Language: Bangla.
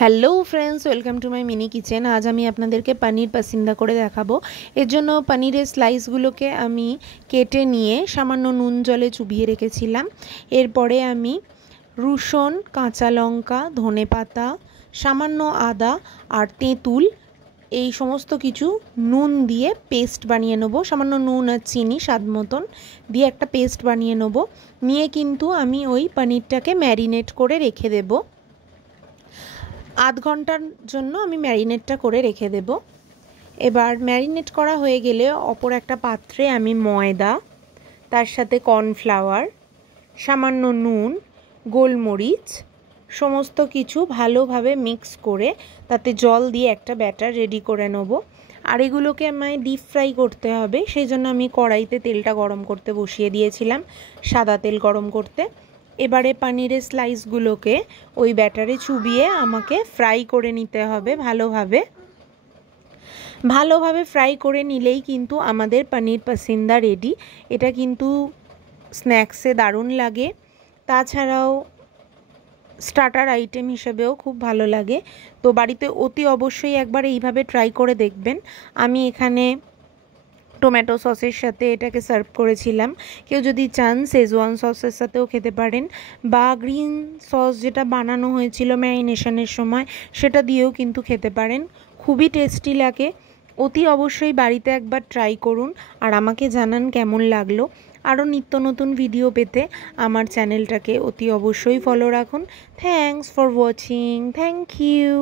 Hello friends, welcome to my mini kitchen. আজ আমি আপনাদেরকে পনির পাসিন্দা করে দেখাবো। এর জন্য পনিরের স্লাইসগুলোকে আমি কেটে নিয়ে সামান্য নুন জলে চুবিয়ে রেখেছিলাম। এরপরে আমি রসুন, কাঁচা লঙ্কা, ধনেপাতা, সামান্য আদা আর তেঁতুল এই সমস্ত কিছু নুন দিয়ে পেস্ট বানিয়ে নেবো। সামান্য নুন আর চিনি স্বাদ মতন দিয়ে একটা পেস্ট বানিয়ে নেবো। নিয়ে কিন্তু আমি ওই পনিরটাকে ম্যারিনেট করে রেখে দেবো। আধ ঘন্টার জন্য আমি ম্যারিনেটটা করে রেখে দেব। এবার ম্যারিনেট করা হয়ে গেলে অপর একটা পাত্রে আমি ময়দা, তার সাথে কর্নফ্লাওয়ার, সামান্য নুন, গোলমরিচ সমস্ত কিছু ভালোভাবে মিক্স করে তাতে জল দিয়ে একটা ব্যাটার রেডি করে নেব। আর এগুলোকে আমায় ডিপ ফ্রাই করতে হবে, সেই জন্য আমি কড়াইতে তেলটা গরম করতে বসিয়ে দিয়েছিলাম, সাদা তেল গরম করতে। এবারে পনিরের স্লাইসগুলোকে ওই ব্যাটারে চুবিয়ে আমাকে ফ্রাই করে নিতে হবে ভালোভাবে ফ্রাই করে নিলেই কিন্তু আমাদের পনির পাসিন্দা রেডি। এটা কিন্তু স্ন্যাক্সে দারুণ লাগে, তাছাড়াও স্টার্টার আইটেম হিসেবেও খুব ভালো লাগে। তো বাড়িতে অতি অবশ্যই একবার এইভাবে ট্রাই করে দেখবেন। আমি এখানে টমেটো সসের সাথে এটাকে সার্ভ করেছিলাম। কেউ যদি চান শেজওয়ান সসের সাথেও খেতে পারেন, বা গ্রিন সস যেটা বানানো হয়েছিল ম্যারিনেশনের সময় সেটা দিয়েও কিন্তু খেতে পারেন। খুবই টেস্টি লাগে। অতি অবশ্যই বাড়িতে একবার ট্রাই করুন আর আমাকে জানান কেমন লাগলো। আরও নিত্য নতুন ভিডিও পেতে আমার চ্যানেলটাকে অতি অবশ্যই ফলো রাখুন। Thanks for watching. Thank you.